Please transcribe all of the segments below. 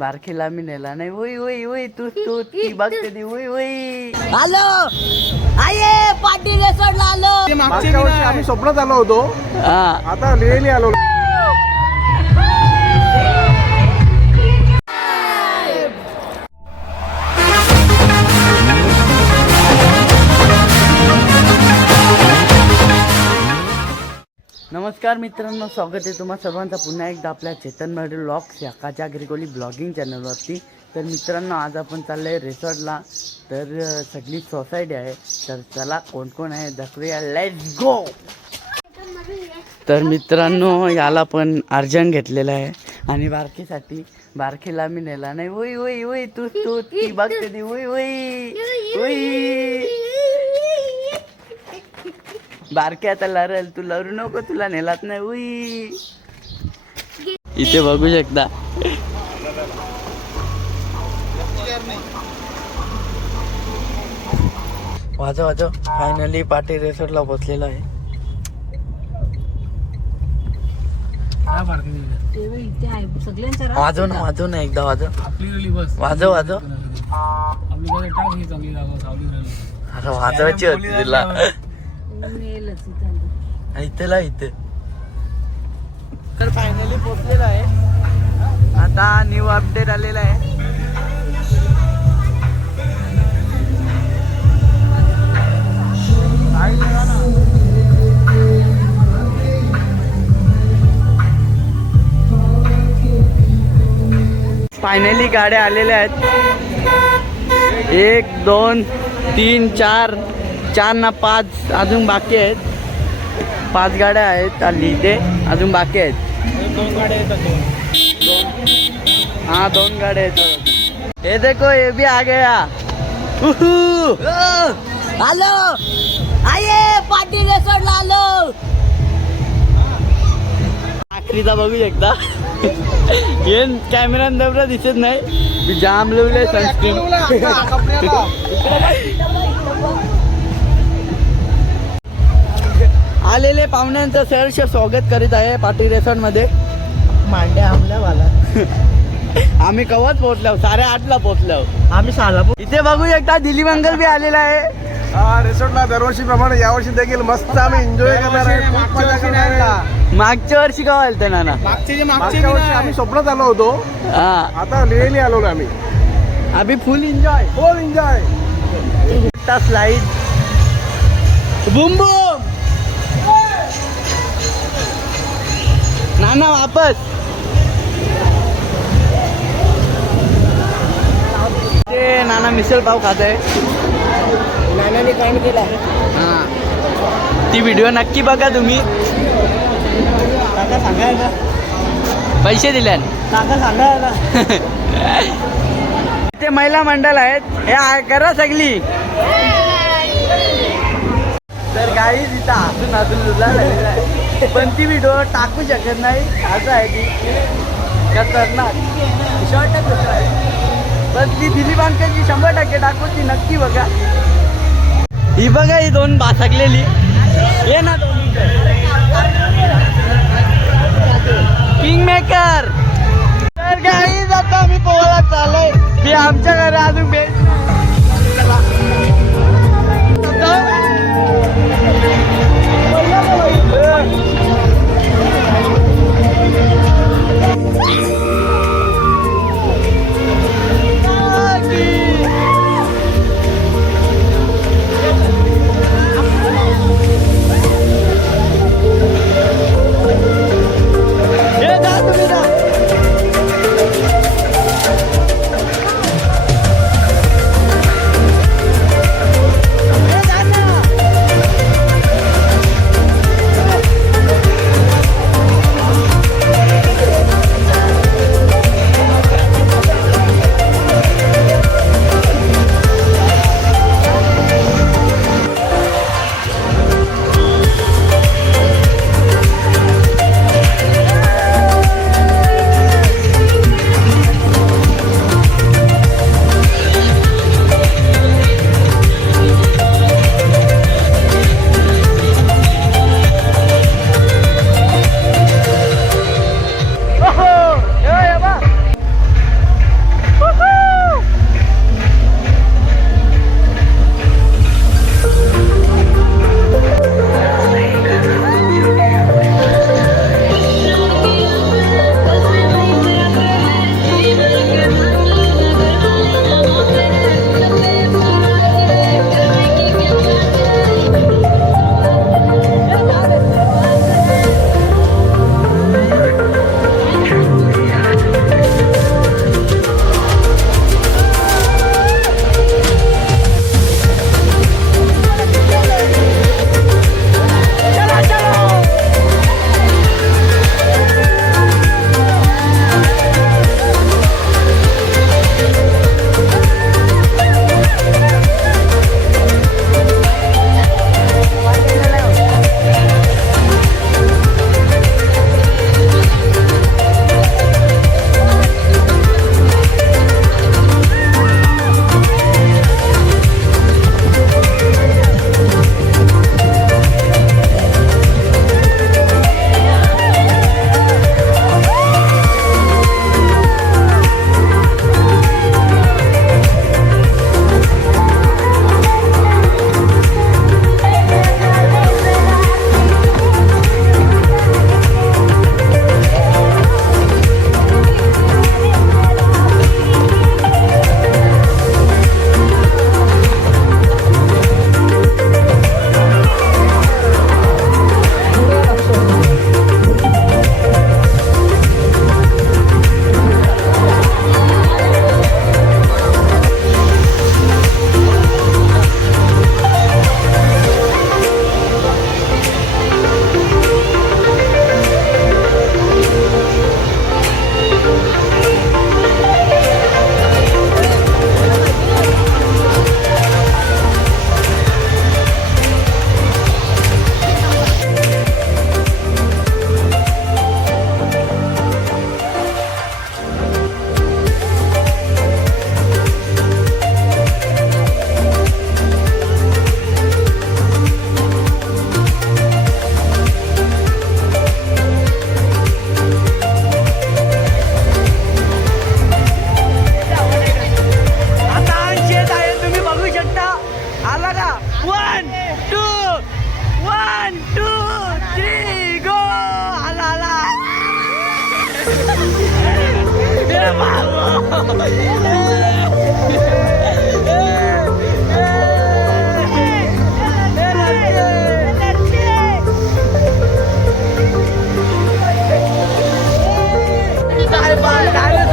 बारखेला मी नेला नाही. उई उई उई तू तू ती बघ कधी उई उई. हॅलो आये पार्टी रेसॉर्टला आलो. मागच्या वर्षी आम्ही स्वप्नात आलो होतो, हा आता रिअली आलो. नमस्कार मित्रांनो, स्वागत आहे तुम्हा सर्वांचा पुन्हा एकदा आपल्या चेतन मराठी व्लॉग्स या काच्या अग्रिकोली ब्लॉगिंग चॅनलवरती. तर मित्रांनो, आज आपण चाललो आहे रिसॉर्टला. तर सगळी सोसायटी आहे, तर चला कोण कोण आहे दाखवूया. Let's go. तर मित्रांनो, याला पण अर्जंट घेतलेला आहे आणि बारकीसाठी बारकीला मी नेला नाही. उई उई उई तू तू ती बघ कधी उई उई उई. बारके आता लरल, तू लरू नको, तुला नेलात नाही. उई इथे बघू शकता. वाजव वाजव. फायनली पार्टी रिसॉर्टला पोहोचलेलो आहे. वाजव ना, वाजव ना, एकदा वाजव. वाजव वाजव. अरे वाजवायची होती तुला. इथेला इथे. तर फायनली पोहोचलेला आहे. आता न्यू अपडेट आलेला आहे. फायनली गाड्या आलेल्या आहेत. 1 2 3 4 4 ना 5 अजून बाकी आहेत. 5 गाड्या आहेत आली इथे, अजून बाकी आहेत. 2 गाड्या येतात. 2 हाँ 2 गाड्या येतात. हे देखो, ये भी आ गया. हॅलो आये पार्टी रेसॉर्टला आलो. आखरीचा बघू शकता. हे कॅमेरा दबरा दिसत नाही. मी जाम लावले सनस्क्रीन. आलेले पाहुण्यांचं सहर्ष स्वागत करीत आहे पार्टी रेसॉर्ट मध्ये. मांड्या हमल्यावाला. आम्ही कवच पोहोचलो, 8:30ला पोहोचलो आम्ही सालापूर. इथे बघू शकता. दिलीप अंकल बी आलेला आहे. रिसॉर्टला दरवर्षी प्रमाणे यावर्षी देखील मस्त आम्ही एन्जॉय करणार आहे. खूप मजा करणार आहे. मागच्या वर्षी का आलते नाना? मागच्या वर्षी आम्ही स्वप्नात आलो होतो, हा आता रिअली आलो आम्ही. अभी full enjoy. Full enjoy. Slide boom boom. नाना वापस. ते नाना मिसळ पाव खात आहे. नानाने काय केला. हा, ती व्हिडिओ नक्की बघा तुम्ही. काका सांगायला पैसे दिले. काका सांगायला. ते महिला मंडळ आहेत, हे करा सगळी. तर काही तिथं हसून हसून लुला झालेला आहे, पण ती व्हिडिओ टाकू शकत नाही. असं आहे ती खतरनाक शॉर्टच होत आहे. पण ती दिलीप अंकलची 100% टाकू, ती नक्की बघा. ही बघा, ही 2 बासकलेली. ये ना 2 किंग मेकर. तर काही जाता आम्ही पोहायला चाललोय. मी आमच्या घरी अजून बेस्ट.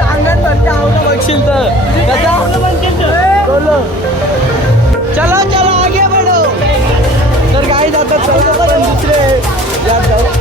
अंगण भरते आवडं बघशील तर बोलो चलो चलो आगे बढ़ो तर गाई जातात चला आपण दुसरे यात जाऊ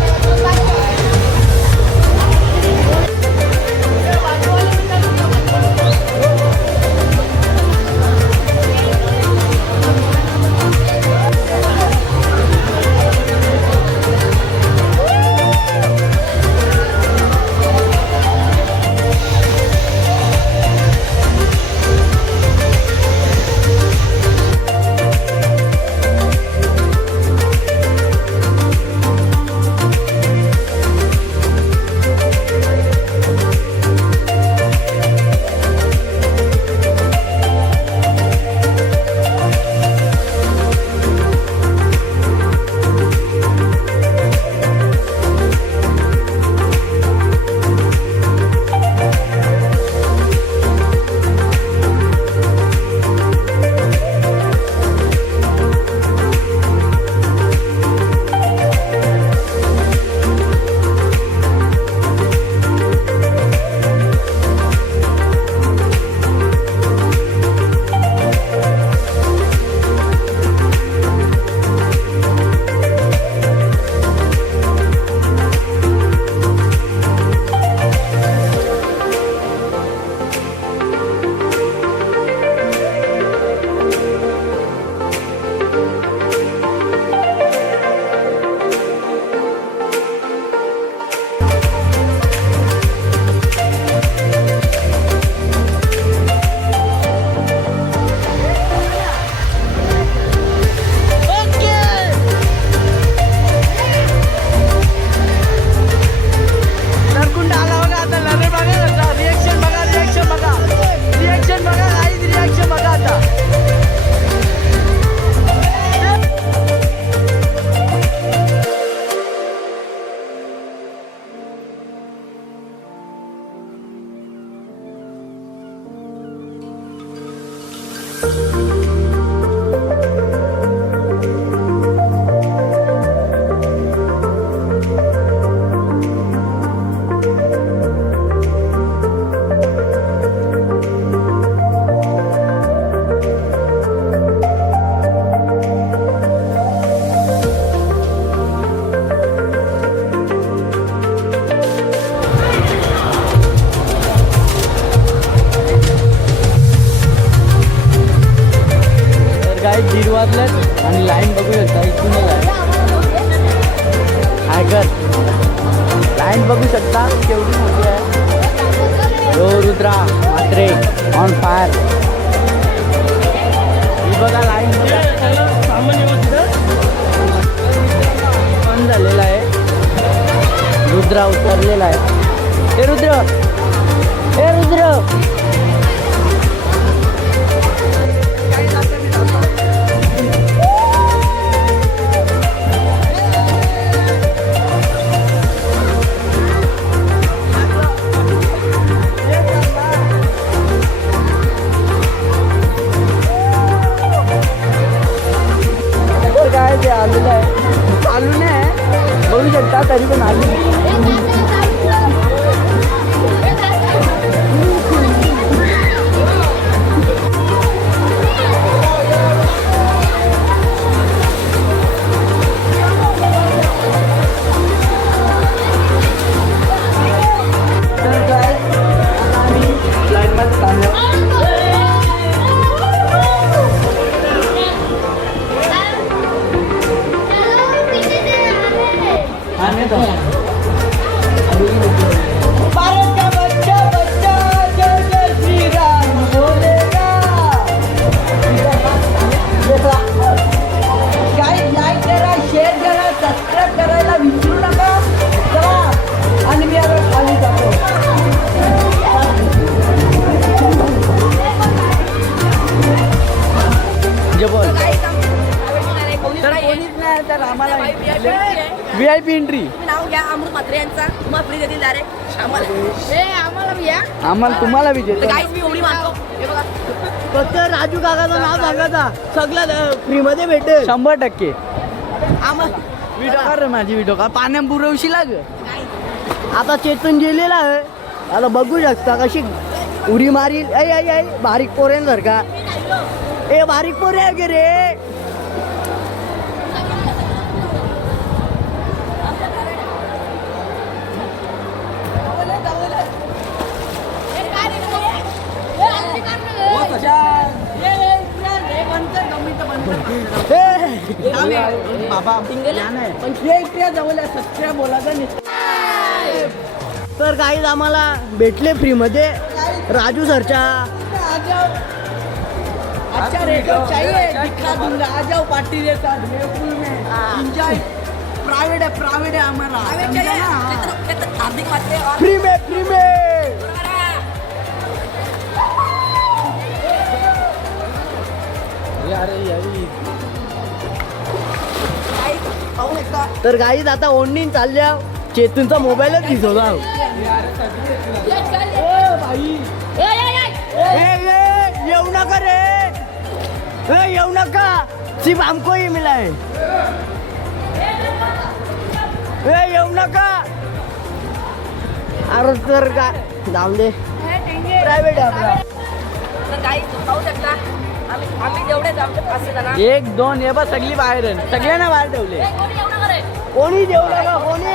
वाजल्यात आणि लाईन बघू शकता इथूनच आहे हायकर लाईन बघू शकता केवढी मोठी आहे रो रुद्रा मात्रे ऑन फायर ही बघा लाईन बंद झालेला आहे रुद्रा उतरलेला आहे हे रुद्र हे रुद्र आलेलं आहे चालू नाही बघू शकता तरी पण आली VIP एंट्री नाव घ्या अमृत मात्रे यांचा तुम्हाला फ्री देतील डायरेक्ट आम्हाला आम्हाला तुम्हाला बी देतो मी उडी मारतो हे बघा फक्त राजू काकाचं नाव सांगायचा सगळं फ्री मध्ये भेटेल 100%. आम्हाला व्हिडिओ कर रे माझी व्हिडिओ का पाण्यात बुरवशी लाग. आता चेतन गेलेला आहे आता बघू शकता कशी उडी मारील ऐ ऐ ऐ बारीक पोऱ्यांसारखा ए बारीक पोरे आहे गे रे तर काही आम्हाला भेटले फ्री मध्ये राजू सरच्या अच्छा रेट चाहिए दिखा दूंगा आ जाओ पार्टी के साथ मेहफुल में एंजॉय प्राइवेट है हमारा हार्दिक वाटते फ्री में तर गाईज आता ओंडीन चालल्या चेतूनचा मोबाईलच दिसवला येऊ नका रे येऊ नका सिर्फ हमको ही मिला है येऊ नका अरे तर का जाऊ दे प्रायव्हेट आहे आपला तर काही पाहू शकता आम्ही जेवढेच आमचे 500 जण 1 2 हे बघ सगळी बाहेर आहे. सगळ्यांना बाहेर ठेवले कोणी देऊ नका कोणी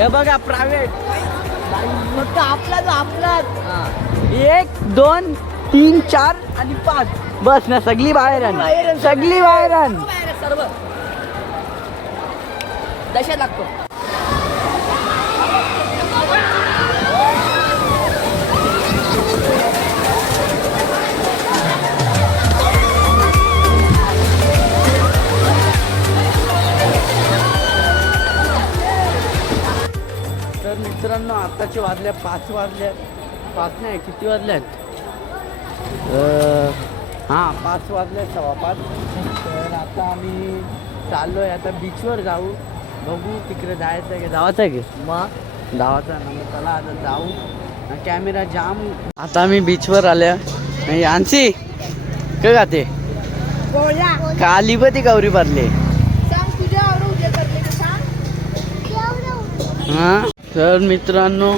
हे बघा प्रायव्हेट फक्त आपलाच 1 2 3 4 आणि 5 बस ना सगळी बाहेर आहे. सगळी बाहेर आहे. सर्व दशा लागतो तर मित्रांनो आताचे वाजल्या 5 वाजल्या 5 नाही किती वाजल्यात हां 5 वाजले 5:15. तर आता आम्ही चाललो आहे आता बीचवर जाऊ बघू तिकडे जायचं आहे की जावाचं आहे की मग जावाचं आहे ना मग चला आता जाऊ कॅमेरा जाम. आता आम्ही बीचवर आल्या नाही आणशी काय गाते काली पण ती गौरी भरले हां. तर मित्रांनो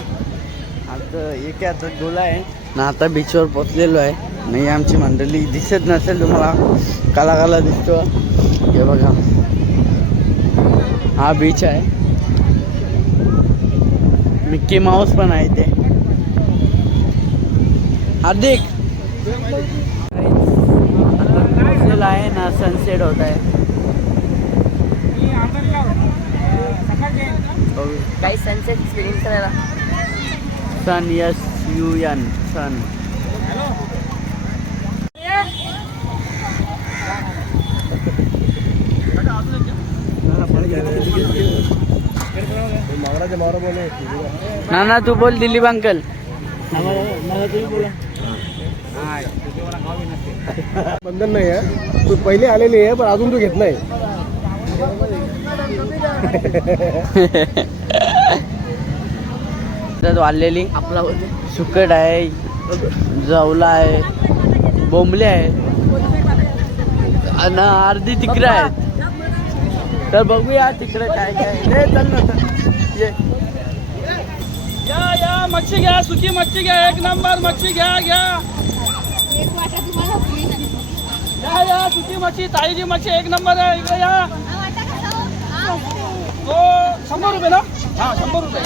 आता एक आता गोला आहे ना आता बीचवर पोचलेलो आहे नाही आमची मंडळी दिसत नसेल तुम्हाला काला काला दिसतो हे बघा हा बीच आहे मिक्की माऊस पण आहे ते हार्दिक आता पोचलेला आहे ना सनसेट होत आहे काही सनसेट एक्सपिरियन्स करायला सन SUN सन ना तू बोल दिलीप अंकल बंधन नाही आहे तू पहिले आलेली आहे पण अजून तू घेत नाही वाढलेली आपला सुकट आहे जवला आहे बोंबले आहे आणि अर्धी तिकडे आहेत. तर बघूया तिकडे काय काय चल ना ये या मच्छी घ्या सुकी मच्छी घ्या 1 नंबर मच्छी घ्या या सुकी मच्छी ताईची मच्छी 1 नंबर आहे इकडे या हो 100 रुपये ना हा 100 रुपये